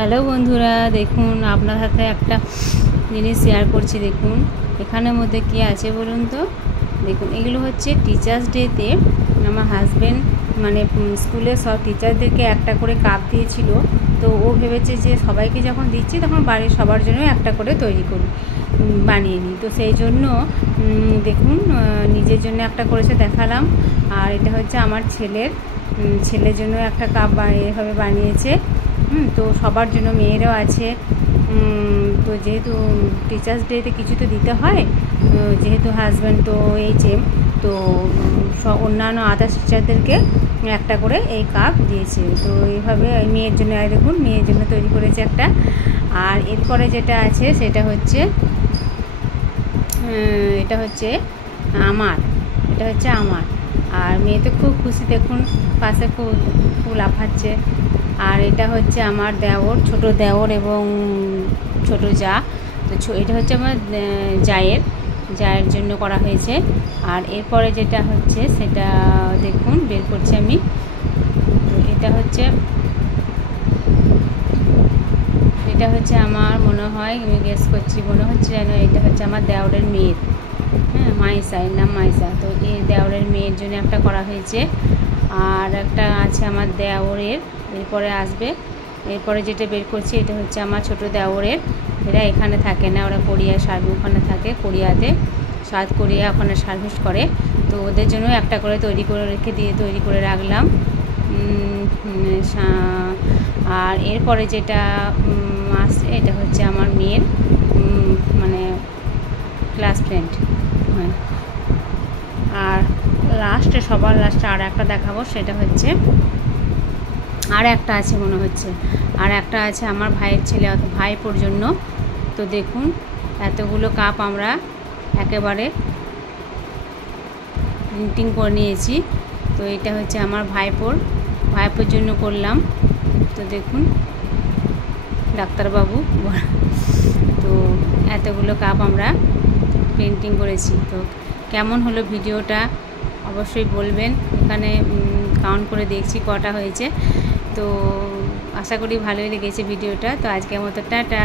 Hello বন্ধুরা, দেখুন আপনার সাথে একটা জিনিস শেয়ার করছি। দেখুন এখানের মধ্যে কি আছে বলুন তো। দেখুন এগুলো হচ্ছে টিচার্স ডেতে আমার হাজব্যান্ড মানে স্কুলে সব টিচারদেরকে একটা করে কাপ দিয়েছিল। তো ও ভেবেছে যে সবাইকে যখন দিচ্ছি তখন বাড়ির সবার জন্য একটা করে তৈরি করি, বানিয়ে নিই। তো সেই জন্য দেখুন নিজের জন্য একটা করেছে দেখালাম। আর এটা হচ্ছে আমার ছেলের জন্য একটা কাপ এভাবে বানিয়েছে। তো সবার জন্য, মেয়েরাও আছে। তো যেহেতু টিচার্স ডেতে কিছু তো দিতে হয়, যেহেতু হাজব্যান্ড তো তো অন্যান্য আদার্স টিচারদেরকে একটা করে এই কাপ দিয়েছে। তো এইভাবে মেয়ের জন্য দেখুন মেয়ের জন্য তৈরি করেছে একটা। আর এরপরে যেটা আছে সেটা হচ্ছে এটা হচ্ছে আমার। আর মেয়ে তো খুব খুশি, দেখুন পাশে খুব লাফাচ্ছে। আর এটা হচ্ছে আমার ছোট দেওর এবং ছোট জা। তো এটা হচ্ছে আমার জায়ের জন্য করা হয়েছে। আর এরপরে যেটা হচ্ছে সেটা দেখুন বের করছি আমি। তো এটা হচ্ছে আমার মনে হয়, আমি গেস করছি, মনে হচ্ছে যেন এটা হচ্ছে আমার দেওরের মেয়ের, মাইসা, এর নাম মাইসা। তো এই দেওরের মেয়ের জন্য একটা করা হয়েছে। আর একটা আছে আমার দেওরের, এরপরে যেটা বের করছি এটা হচ্ছে আমার ছোট দেওরের। এরা এখানে থাকে না, ওরা ওখানে থাকে কোরিয়াতে, সাউথ কোরিয়া, ওখানে সার্ভিস করে। তো ওদের জন্য একটা করে তৈরি করে রাখলাম। আর এরপরে যেটা আসছে এটা হচ্ছে আমার মেয়ের মানে ক্লাস ফ্রেন্ড। আর সবার লাস্টে আর একটা দেখাবো, সেটা হচ্ছে আর একটা আছে মনে হচ্ছে, আর একটা আছে আমার ভাইয়ের ছেলে, ভাইপোর জন্য। তো দেখুন এতগুলো কাপ আমরা একেবারে প্রিন্টিং করে নিয়েছি। তো এটা হচ্ছে আমার ভাইপোর জন্য করলাম। তো দেখুন ডাক্তারবাবু, তো এতগুলো কাপ আমরা প্রিন্টিং করেছি। তো কেমন হলো ভিডিওটা অবশ্যই বলবেন। এখানে কাউন্ট করে দেখছি কটা হয়েছে। তো আশা করি ভালোই লেগেছে ভিডিওটা। তো আজকের মতো টাটা।